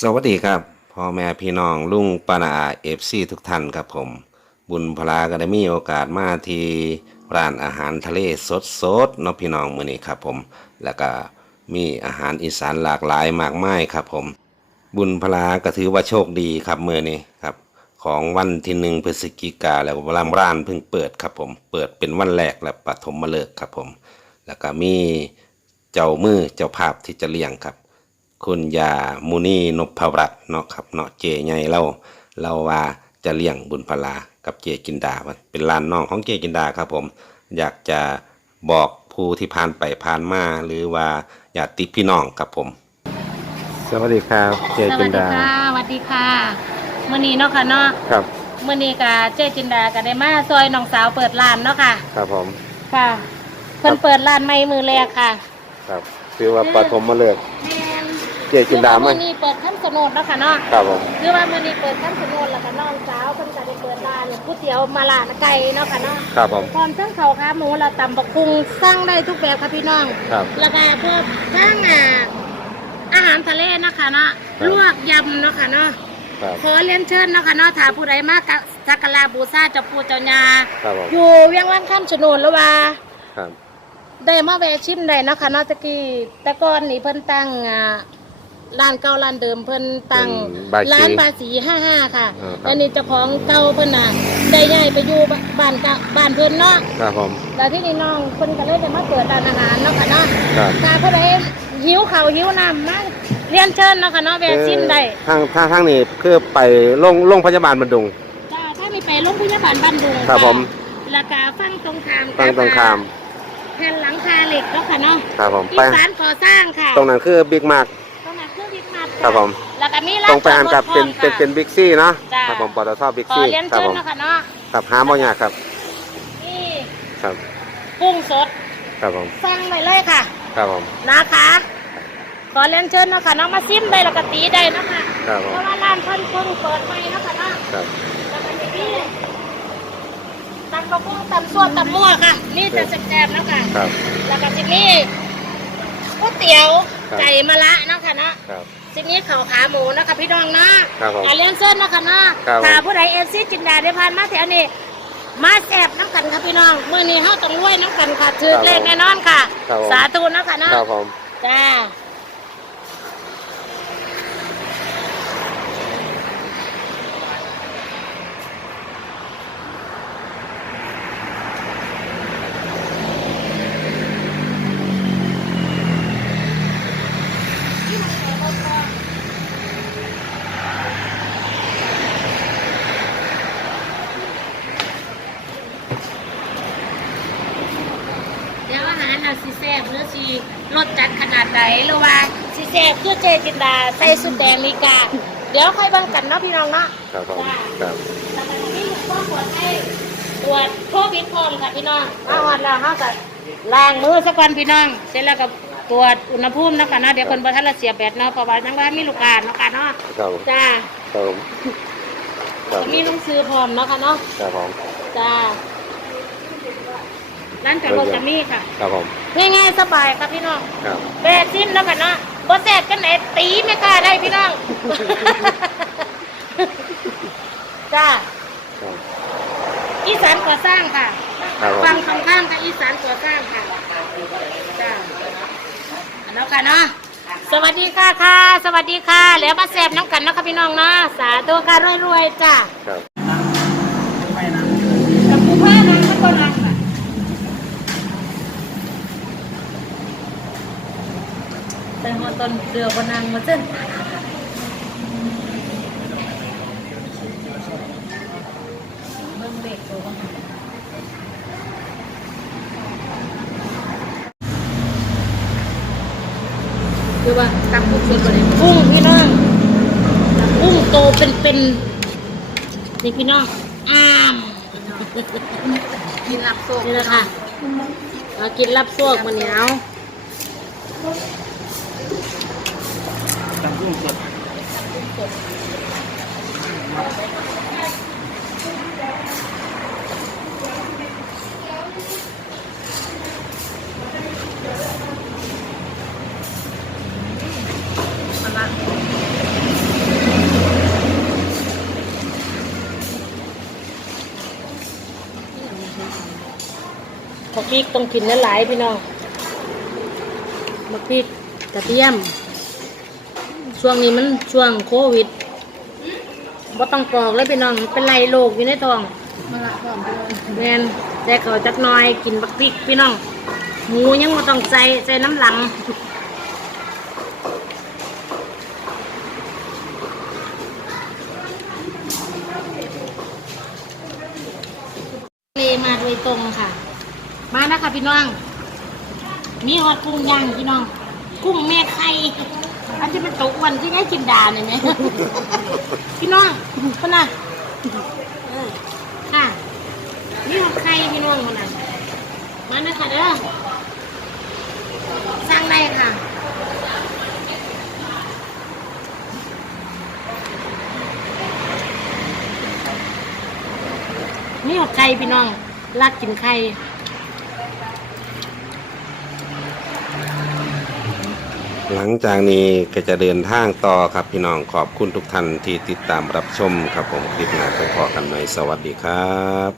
สวัสดีครับพ่อแม่พี่น้องลุงปานาเอฟซีทุกท่านครับผม บุญพลาก็ได้มีโอกาสมาที่ร้านอาหารทะเลสดสดๆเนาะพี่น้องมื้อนี้ครับผม แล้วก็มีอาหารอีสานหลากหลายมากมายครับผม บุญพลาก็ถือว่าโชคดีครับมื้อนี้ครับ ของวันที่หนึ่งพฤศจิกาแล้วร้านร้านเพิ่งเปิดครับผม เปิดเป็นวันแรกและปฐมฤกษ์ครับผม แล้วก็มีเจ้ามือเจ้าภาพที่จะเลี้ยงครับ คุณยามุนีนพรัตน์เนาะครับเนาะเจใหญ่เราเราว่าจะเลี้ยงบุญพลากับเจกินดาว่าเป็นลานน้องของเจกินดาครับผม อยากจะบอกผู้ที่ผ่านไปผ่านมาหรือว่าญาติพี่น้องครับผม สวัสดีครับเจสวัสดีค่ะสวัสดีค่ะมื่อนี้เนาะค่ะเนาะครับมื่อนี้กะเจ๊จินดาก็ได้มาซอยน้องสาวเปิดร้านเนาะค่ะ ครับผมค่ะเพิ่นเปิดร้านใหม่มือแรกค่ะ ครับคือว่าปฐมฤกษ์แม่น เจกินดาไหมมื่อนี้เปิดขั้นสนดเนาะค่ะเนาะครับผมคือว่ามื่อนี้เปิดขั้นสนดแล้วก็น้องสาวเพิ่นก็ได้เปิดร้านก๋วยเตี๋ยวมาลาไก่เนาะค่ะเนาะครับผม พร้อมทั้งข้าวขาหมูและตำบักคุงสร้างได้ทุกแบบค่ะพี่น้องครับ แล้วก็พวกทั้งอ่าอาหารทะเลนะคะเนาะครับ ลวกยำเนาะค่ะเนาะ ครับขอเรียนเชิญเนาะคะเนาะถ้าผู้ใดมากสักการะบูชาเจ้าปู่เจ้าย่าครับผมอยู่เวียงวังข้ามฉนวนแล้วว่า ครับ ได้มาแวะชิมได้เนาะคะเนาะตะกี้แต่ก่อนนี่เพิ่นตั้งอ่า ร้านเก่าร้านเดิมเพิ่นตั้งเป็นบายสีร้านภาษี55ค่ะอ่าครับ แล้วนี่เจ้าของเก่าเพิ่นน่ะได้ย้ายไปอยู่บ้านเก่าบ้านเพิ่นเนาะครับผม แล้วที่นี่น้องเพิ่นก็เลยได้มาเปิดร้านอาหารเนาะค่ะเนาะครับ ถ้าผู้ใดหิวข้าวหิวน้ำมาเรียนเชิญเนาะค่ะเนาะแวะชิมได้ทางทางทางนี้คือไปโรงโรงพยาบาลบันดุง จ้าถ้ามีไปโรงพยาบาลบ้านดุงครับะผมแล้วก็ฟังตรงข้ามฟังตรงข้าม แผ่นหลังคาเหล็กเนาะค่ะเนาะครับผม อีไป สานก่อสร้างค่ะ ตรงนั้นคือบิ๊กมาร์ ครับผม แล้วก็มีร้าตนรงไปหันกับเป็นจอดรถเป็นเป็นบิ๊กซี่เนาะจ้าครับผมปตทบิ๊กขอซี่เรียนครับเชิญผมเนาะค่ะเนาะครับหาบ่ยากครับนี่ครับกุ้งสดครับผมสั่งไปเลยค่ะ ครับผมนะคะ ขอเรียนเชิญเนาะค่ะเนาะมาซิมได้แล้วก็ตีได้เนาะค่ะครับผเพมราะว่าร้านเพิ่นเพิ่งเปิดใหม่เนาะค่ะเนาะครับแล้วก็มีนี่ตำกระพุ้งตำส่วนตำมั่วค่ะ นี่จะแซ่บๆเนาะค่ะครับ แล้วก็จะมีก๋วยเตี๋ยวครับ ไก่มะระเนาะค่ะเนาะ ครับ ทีนี้ข้าวขาหมูนะคะพี่น้องนะครับผมอ่าเลี้ยงเส้นนะคะนะครับถ้าผู้ใดเอฟซีจินดาได้ผ่านมาแถวนี้มาแสบน้ำกันค่ะพี่น้องเมื่อนี้เฮาต้องรวยน้ำกันค่ะถือเลขแน่นอนค่ะ ครับผม สาธุนะคะเนาะครับผม จ้า เดี๋ยวอาหารน่ะสิแซ่บหรือสิรสจัดขนาดไหนหรือว่าสิแซ่บคือเจจินดาใส่สุดแดงลีกา เดี๋ยวค่อยเบังกันเนาะพี่น้องเนาะ ครับผมครับแล้วก็มีข้อควรให้ตรวจโควิดพร้อมค่ะพี่น้องเอาวันแล้วเฮาก็ล้างมือซะก่อนพี่น้อง เสร็จแล้วก็ ตรวจอุณหภูมิเนาะค่ะเนาะเดี๋ยวคนบ่ทันละเสียแบตเนาะเพราะว่ายังบ่ทันมีลูกค้าเนาะค่ะเนาะครับผมจ้าครับผมครับมีหนังสือพร้อมเนาะค่ะเนาะครับผมจ้าร้านจอดรถจะมีค่ะ ครับผมง่ายๆสบายครับพี่น้องครับแบกซิมแล้วกันเนาะบ่แซ่บกันไหนตีไม่กล้าได้พี่น้องจ้าครับอีสานก่อสร้างค่ะครับผมฟังข้างข้างกับอีสานก่อสร้างค่ะจ้า อันแล้วค่ะเนาะสวัสดีค่ะค่ะ สวัสดีค่ะ แล้วมาแซ่บน้ำกันเนาะค่ะพี่น้องเนาะสาธุค่ะรวยๆจ้าครับกับผู้พ่านางมันก็นางค่ะแต่หัวต้นเดือบนางมาเจ้น คือว่าตักกุ้งสดไปเลยกุ้งพี่น้องกุ้งโตเป็นเป็นนี่พี่น้องอ้ามกินรับโซกนี่แหละค่ะกินรับโซกมันเหนียวตักกุ้งสด ริกต้องกินหลายๆพี่น้องบักพริกกระเทียม ช่วงนี้มันช่วงโควิดบ่ต้องปอกเลยพี่น้องเป็นไรโรคอยู่ในท้องมาละพร้อมแมนแต่เขาจักน่อยกินบักพริกพี่น้องหมูยังบ่ต้องใส่ใส่น้ำหลังเลมาโดยตรงค่ะ มานะคะพี่น้อง มีฮอดกุ้งย่างพี่น้อง กุ้งแม่ไข่อันที่มันตกวันที่ไงกินดาเนี่ยไหมพี่น้องคนน่ะค่ะมีฮอดไข่พี่น้องคนน่ะมานะคะเด้อสั่งได้ค่ะมีฮอดไข่พี่น้องรักกินไข่ หลังจากนี้ก็จะเดินทางต่อครับพี่น้องขอบคุณทุกท่านที่ติดตามรับชมครับผมคลิปหน้าไปพอกันใหม่สวัสดีครับ